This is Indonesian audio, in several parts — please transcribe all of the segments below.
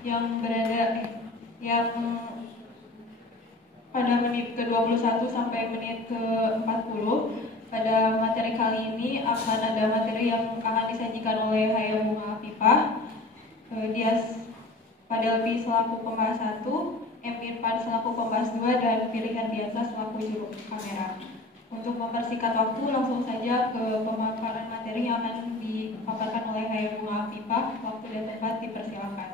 yang yang pada menit ke-21 sampai menit ke-40. Pada materi kali ini akan ada materi yang akan disajikan oleh Hayabunga Afifah, Dias Padelvi selaku pembahas 1, M. Irfan selaku pembahas 2, dan Pilih Herdiansa selaku juru kamera. Untuk mempersingkat waktu, langsung saja ke pemaparan materi yang akan dipaparkan oleh Hayabunga Afifah. Waktu dan tempat dipersilakan.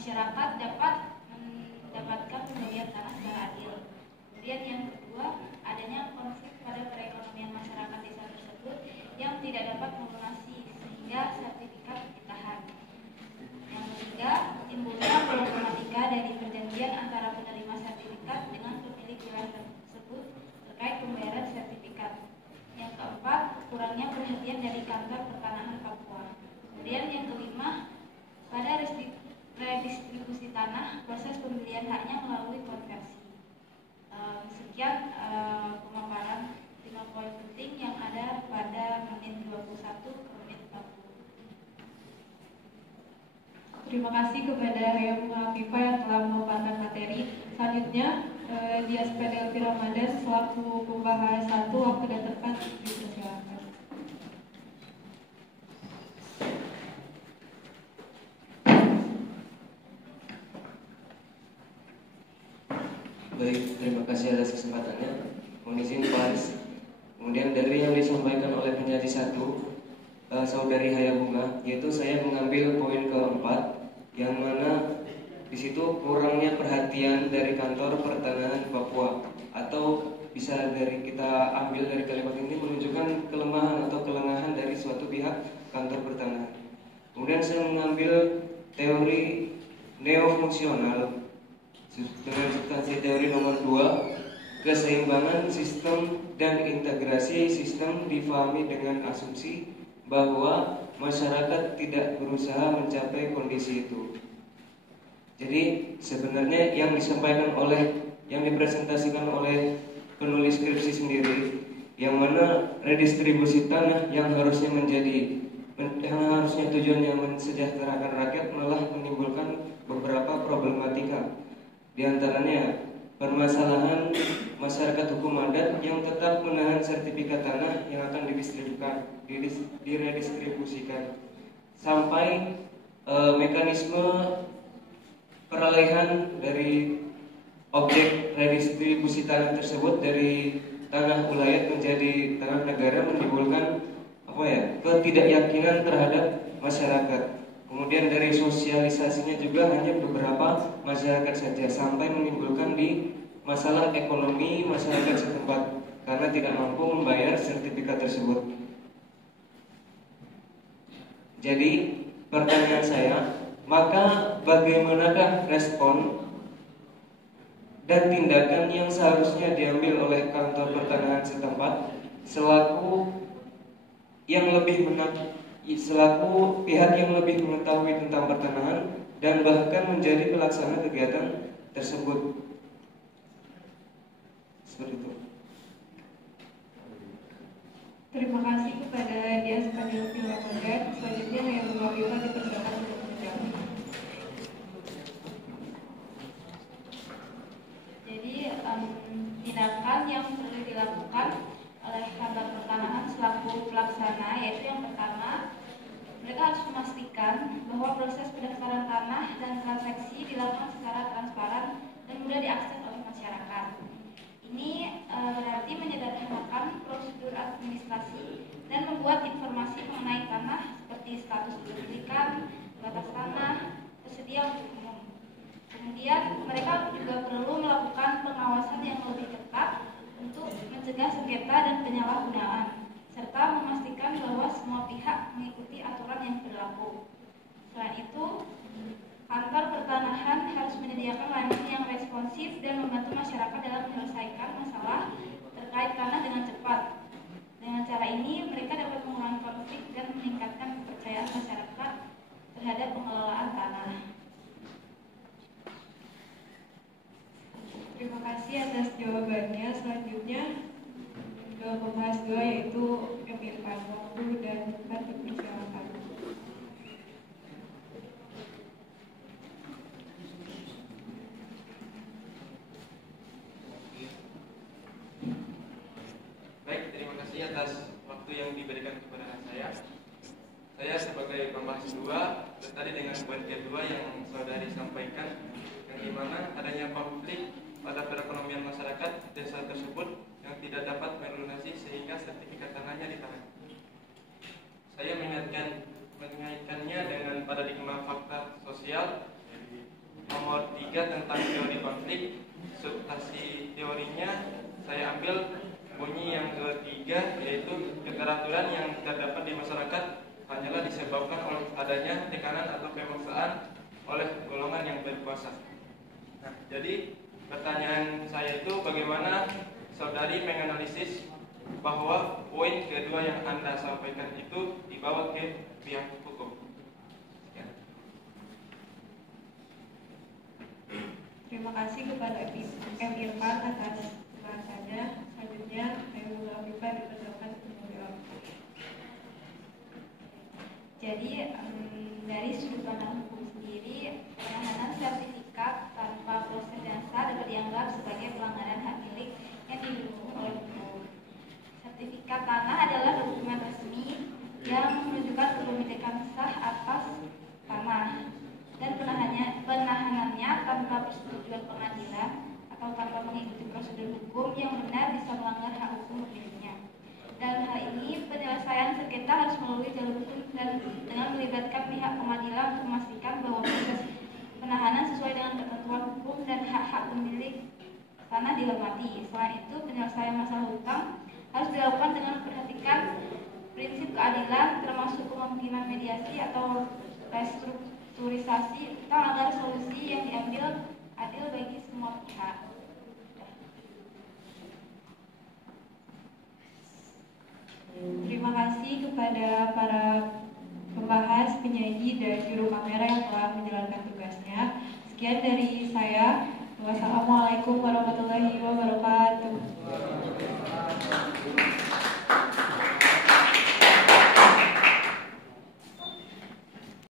Masyarakat dapat mendapatkan pembelian tanah secara adil. Kemudian yang kedua, adanya konflik pada perekonomian masyarakat desa tersebut yang tidak dapat melunasi sehingga sertifikat ditahan. Yang ketiga, timbulnya problematika dari perjanjian antara penerima sertifikat dengan pemilik wilayah tersebut terkait pembayaran sertifikat. Yang keempat, kurangnya perhatian dari kantor pertanahan Papua. Kemudian yang kelima, pada redistribusi tanah, proses pembelian haknya melalui konversi. Sekian pemaparan 5 poin penting yang ada pada menit 21 ke menit 40. Terima kasih kepada Hayabunga Afifah yang telah memaparkan materi. Selanjutnya, Dias Padelvi Ramadan selaku pembahas 1, waktu dan tempat dipersilakan. Baik, terima kasih atas kesempatannya. Mohon izin Pak Aris. Kemudian dari yang disampaikan oleh penyaji 1, saudari Hayabunga, yaitu saya mengambil poin keempat, yang mana di situ kurangnya perhatian dari kantor pertanahan Papua, atau bisa kita ambil dari kalimat ini menunjukkan kelemahan atau kelengahan dari suatu pihak kantor pertanahan. Kemudian saya mengambil teori neofungsional dengan substansi teori nomor 2, keseimbangan sistem dan integrasi sistem difahami dengan asumsi bahwa masyarakat tidak berusaha mencapai kondisi itu. Jadi sebenarnya yang dipresentasikan oleh penulis skripsi sendiri, yang mana redistribusi tanah yang harusnya tujuannya mensejahterakan rakyat malah menimbulkan beberapa problematika. Di antaranya permasalahan masyarakat hukum adat yang tetap menahan sertifikat tanah yang akan diredistribusikan, sampai mekanisme peralihan dari objek redistribusi tanah tersebut dari tanah ulayat menjadi tanah negara menimbulkan ketidakyakinan terhadap masyarakat. Kemudian dari sosialisasinya juga hanya beberapa masyarakat saja, sampai menimbulkan di masalah ekonomi masyarakat setempat karena tidak mampu membayar sertifikat tersebut. Jadi pertanyaan saya, maka bagaimanakah respon dan tindakan yang seharusnya diambil oleh kantor pertanahan setempat selaku pihak yang lebih mengetahui tentang pertanahan dan bahkan menjadi pelaksana kegiatan tersebut? Seperti itu. Terima kasih kepada Dias Padelvi Ramadan. Selanjutnya Hayabunga Afifah dipersilakan untuk menjawab. Jadi tindakan yang perlu dilakukan oleh kantor pertanahan selaku pelaksana, yaitu yang pertama, mereka harus memastikan bahwa proses pendaftaran tanah dan transaksi dilakukan secara transparan dan mudah diakses oleh masyarakat. Ini berarti menyederhanakan prosedur administrasi dan membuat informasi mengenai tanah seperti status kepemilikan, batas tanah tersedia untuk umum. Kemudian mereka juga perlu melakukan mencegah sengketa dan penyalahgunaan, serta memastikan bahwa semua pihak mengikuti aturan yang berlaku. Selain itu, kantor pertanahan harus menyediakan layanan yang responsif dan membantu masyarakat dalam menyelesaikan masalah terkait tanah dengan cepat. Dengan cara ini, mereka dapat mengurangi konflik dan meningkatkan kepercayaan masyarakat terhadap pengelolaan tanah. Terima kasih atas jawabannya. Selanjutnya pembahas 2 yaitu Emir Waktu dan tempat dipersilakan. Baik, terima kasih atas waktu yang diberikan kepada saya. Saya sebagai pembahas 2 tertarik dengan poin kedua yang saudari sampaikan, yang dimana adanya konflik pada perekonomian masyarakat desa tersebut yang tidak dapat melunasi sehingga sertifikat tanahnya ditahan. Saya mengaitkannya dengan paradigma fakta sosial nomor 3 tentang teori konflik. Substansi teorinya saya ambil bunyi yang ketiga, yaitu keteraturan yang terdapat di masyarakat hanyalah disebabkan oleh adanya tekanan atau pemaksaan oleh golongan yang berkuasa. Nah, jadi pertanyaan saya itu bagaimana saudari menganalisis bahwa poin kedua yang Anda sampaikan itu dibawa ke pihak hukum. Ya. Terima kasih kepada M. Irfan atas pembahasannya. Selanjutnya, Hairul Afifah dipersilakan untuk menjawab. Jadi dari sudut pandang hukum sendiri, penahanan sertifikat tanpa proses dasar dapat dianggap sebagai pelanggaran hak milik yang didukung oleh hukum. Sertifikat tanah adalah dokumen resmi yang menunjukkan kepemilikan sah atas tanah, dan penahanannya tanpa persetujuan pengadilan atau tanpa mengikuti prosedur hukum yang benar bisa melanggar hak hukum pemiliknya. Dalam hal ini, penyelesaian sengketa harus melalui jalur hukum dan dengan melibatkan pihak pengadilan untuk memastikan bahwa proses penahanan sesuai dengan ketentuan hukum dan hak-hak pemilik tanah dihormati. Selain itu, penyelesaian masalah hutang harus dilakukan dengan memperhatikan prinsip keadilan, termasuk kemungkinan mediasi atau restrukturisasi hutang agar solusi yang diambil adil bagi semua pihak. Terima kasih kepada para pembahas, penyaji, dan juru kamera yang telah menjalankan tugasnya. Sekian dari saya. Wassalamualaikum warahmatullahi wabarakatuh.